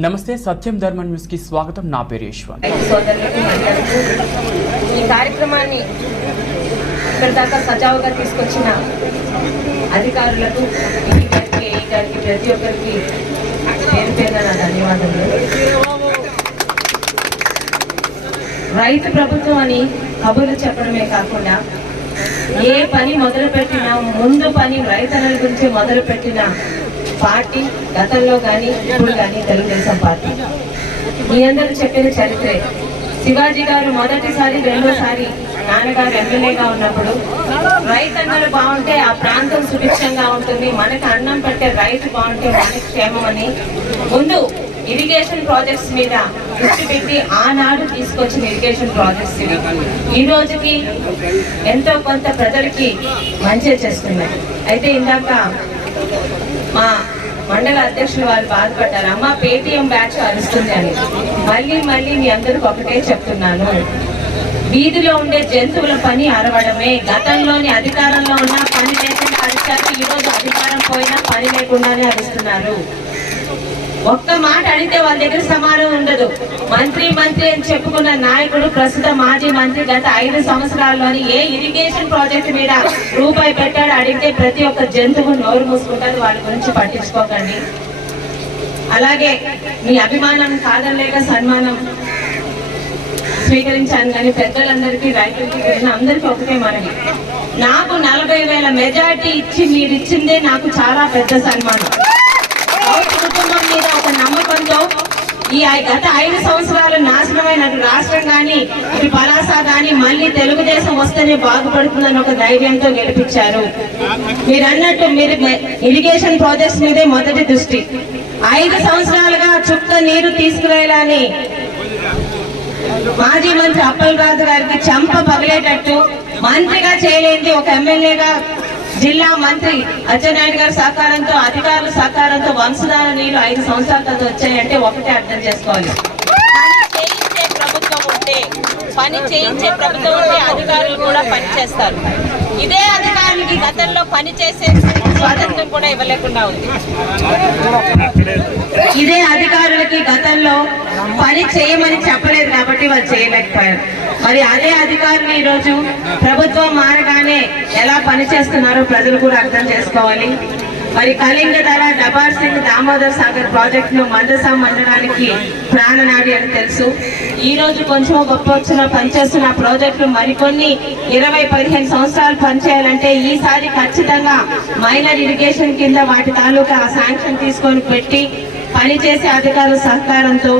నమస్తే సత్యం ధర్మ న్యూస్ కి స్వాగతం. నా పేరు ఈశ్వర్. ఈ కార్యక్రమాన్ని ఇప్పటిదాకా సజావుగా తీసుకొచ్చిన అధికారులకు ప్రతి ఒక్కరికి పేరు పేరున నా ధన్యవాదాలు. రైతు ప్రభుత్వం అని కబుర్లు చెప్పడమే కాకుండా ఏ పని మొదలుపెట్టినా ముందు పని రైతన్నల గురించి మొదలుపెట్టిన పార్టీ గతంలో కానీ ఇప్పుడు కానీ తెలుగుదేశం పార్టీ. మీ అందరూ చెప్పిన చరిత్రే. శివాజీ గారు మొదటిసారి రెండోసారి నాన్నగారు ఎమ్మెల్యేగా ఉన్నప్పుడు రైతన్నలు బాగుంటే ఆ ప్రాంతం సుభిక్షంగా ఉంటుంది, మనకు అన్నం పెట్టే రైతు బాగుంటే మనకి క్షేమం అని ముందు ఇరిగేషన్ ప్రాజెక్ట్స్ మీద దృష్టి పెట్టి ఆనాడు తీసుకొచ్చిన ఇరిగేషన్ ప్రాజెక్ట్స్ ఇవి ఈ రోజుకి ఎంతో కొంత ప్రజలకి మంచి చేస్తున్నాయి. అయితే ఇందాక మా మండల అధ్యక్షులు వారు బాధపడ్డారు, అమ్మ పేటీఎం బ్యాచ్ అరుస్తుంది అని. మళ్ళీ మీ అందరికి ఒకటే చెప్తున్నాను, వీధిలో ఉండే జంతువుల పని అరవడమే. గతంలోని అధికారంలో ఉన్న పని లేకుండా అరిచారు, ఈ రోజు అధికారం పోయినా పని లేకుండానే అరుస్తున్నారు. ఒక్క మాట అడిగితే వాళ్ళ దగ్గర సమానం ఉండదు. మంత్రి అని చెప్పుకున్న నాయకుడు ప్రస్తుత మాజీ మంత్రి గత 5 సంవత్సరాల్లోని ఏ ఇరిగేషన్ ప్రాజెక్ట్ మీద రూపాయి పెట్టాడు అడిగితే ప్రతి ఒక్క జంతువు నోరు మూసుకుంటారు. వాళ్ళ గురించి పట్టించుకోకండి. అలాగే మీ అభిమానం కాదనలేక సన్మానం స్వీకరించాను, కానీ పెద్దలందరికీ రైతులకి అందరికీ ఒకటే మనవి, నాకు 40,000 మెజార్టీ ఇచ్చి మీరు ఇచ్చిందే నాకు చాలా పెద్ద సన్మానం. కుటుంబం మీద ఒక నమ్మకంతో ఈ గత 5 సంవత్సరాలు నాశనమైన రాష్ట్రం కానీ ఇటు పలాస కానీ మళ్ళీ తెలుగుదేశం వస్తేనే బాగుపడుతుందని ఒక ధైర్యంతో గెలిపించారు. మీరు అన్నట్టు మీరు ఇరిగేషన్ ప్రాజెక్ట్స్ మీదే మొదటి దృష్టి. 5 సంవత్సరాలుగా చుక్క నీరు తీసుకురాయాలని మాజీ మంత్రి అప్పల్ రాజు గారికి చెంప పగిలేటట్టు మంత్రిగా చేయలేంది ఒక ఎమ్మెల్యేగా జిల్లా మంత్రి అచ్చెన్నాయుడు గారి సహకారంతో అధికారుల సహకారంతో వంశధార నీళ్లు 5 సంవత్సరాల తర్వాత వచ్చాయంటే ఒకటే అర్థం చేసుకోవాలి, పని చేయించే ప్రభుత్వం ఉంటే అధికారులు కూడా పని చేస్తారు. ఇదే అధికారులకి గతంలో పని చేసే స్వాతంత్రం కూడా ఇవ్వలేకుండా ఉంది. ఇదే అధికారులకి గతంలో పని చేయమని చెప్పలేదు కాబట్టి వాళ్ళు చేయలేకపోయారు. మరి అదే అధికారులు ఈ రోజు ప్రభుత్వం మారగానే ఎలా పని చేస్తున్నారో ప్రజలు కూడా అర్థం చేసుకోవాలి. మరి కళింగధర, డబార్ సింగ్, దామోదర్ సాగర్ ప్రాజెక్టును మందసా మండలానికి ప్రాణనాడి అని తెలుసు. ఈ రోజు కొంచెం గొప్ప వచ్చిన పనిచేస్తున్న ప్రాజెక్టులు మరికొన్ని 20-15 సంవత్సరాలు పనిచేయాలంటే ఈసారి ఖచ్చితంగా మైనర్ ఇరిగేషన్ కింద వాటి తాలూకా శాంక్షన్ తీసుకొని పెట్టి పనిచేసే అధికారుల సహకారంతో